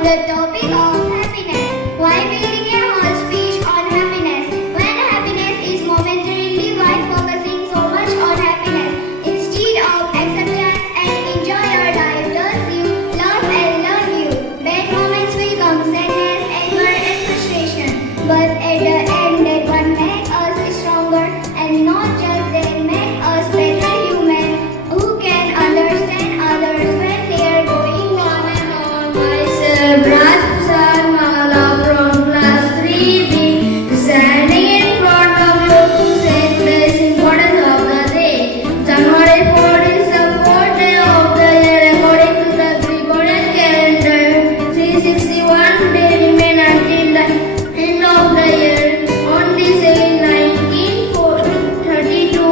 on the topic of happiness. Why building a whole speech on happiness? When happiness is momentarily, why focusing so much on happiness? Instead of acceptance and enjoy your life, does you love and learn you. Bad moments will come, sadness, anger and frustration. But at the end, that one make us stronger and not just that make us better human who can understand others when they are going on and on. Myself, Rajpusat Mala from class 3B, standing in front of you to say today's importance of the day. January 4th is the fourth day of the year according to the Gregorian calendar. 361 days remain until the end of the year. On this day in 1932,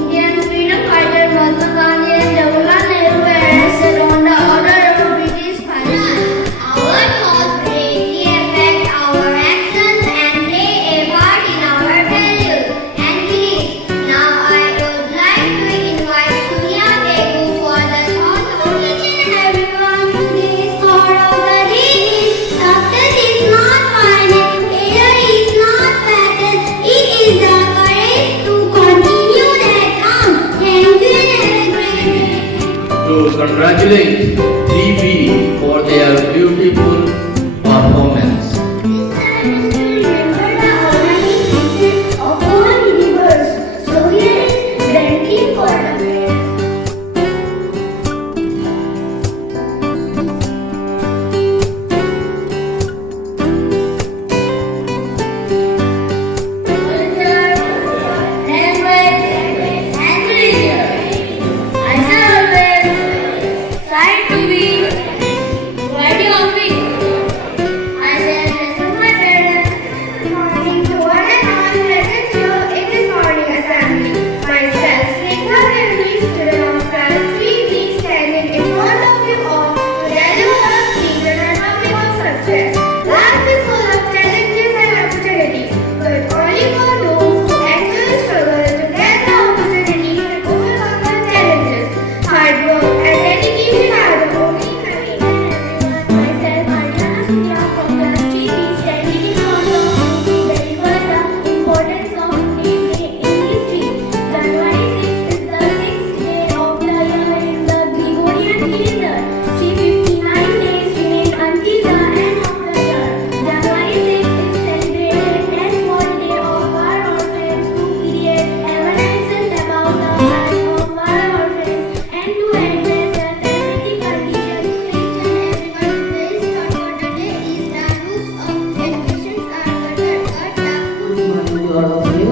Indian freedom fighter Bosconians Jawaharlal Nehru arrested on the order of British Parliament. Our thoughts greatly affect our actions and play a part in our values and beliefs. Now I would like to invite Surya Devu for the thought of each and everyone. Today's thought of the day is success is not final, failure is not fatal. It is the courage to continue that on. Thank you and have a great day. To congratulate DB for their beautiful performance. This time is to remember the organic nature of our universe. So here is granting for the prayer. Language and religion. I shall always try to be worthy of it. I shall listen my parents. Good morning to one and all present here in this morning assembly. Myself, Sneha Devi, student of class 3B, standing in front of you all to deliver a speech on the topic of success. Life is full of challenges and opportunities, but only for those who actually struggle to get the opportunities and overcome the challenges. Hard work and dedication are the only coming. Myself, Ariana Surya from class 3B, standing in front of you to deliver the importance of Day in history. January 6th is the 6th day of the year in the Gregorian calendar. 359 days remain until the end of the year. January 6th is celebrated as World Day of War Orphans to create awareness about the life of war orphans and to address the thematic condition to each and everyone. Today's thought for the day is the roots of generations are better at the Good morning to all of you.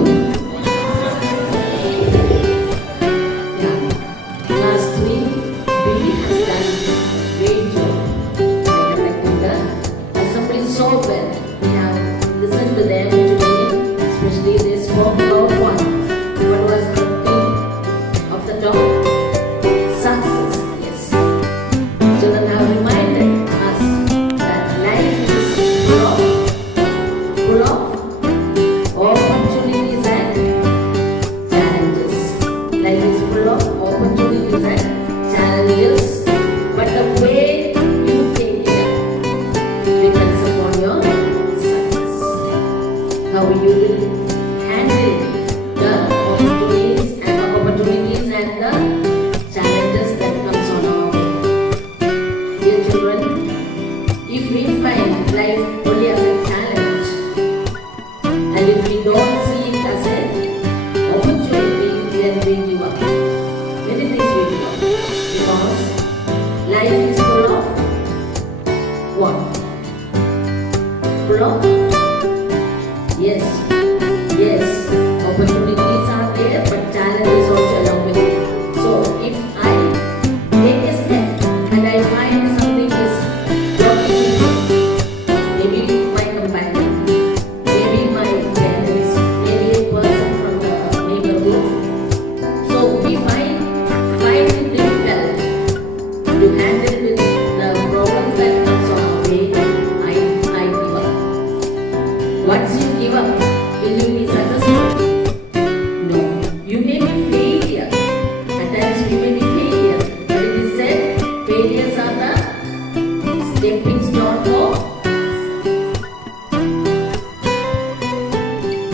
Yeah. Class 3B has done great job. They conducted the assembly so well. We have listened to them today, especially they spoke about what was the theme of the talk? Success. Yes. Children have reminded us that life is full of opportunities and challenges. Life is full of opportunities and challenges, but the way you take it up depends upon your success. How you will handle the opportunities and the challenges that comes on our way. Dear children, if we find life only as a challenge, and if we don't see it as an opportunity, then we give up. Many things we give up. Because life is full of what? Full of? Yes. Yes. Opportunities are there, but challenges also along with it. So if I take a step and I find something is blocking me, maybe my companion, maybe my parents, maybe a person from the neighborhood. So we find it difficult to handle with the problems that comes on our way. I give up. Don't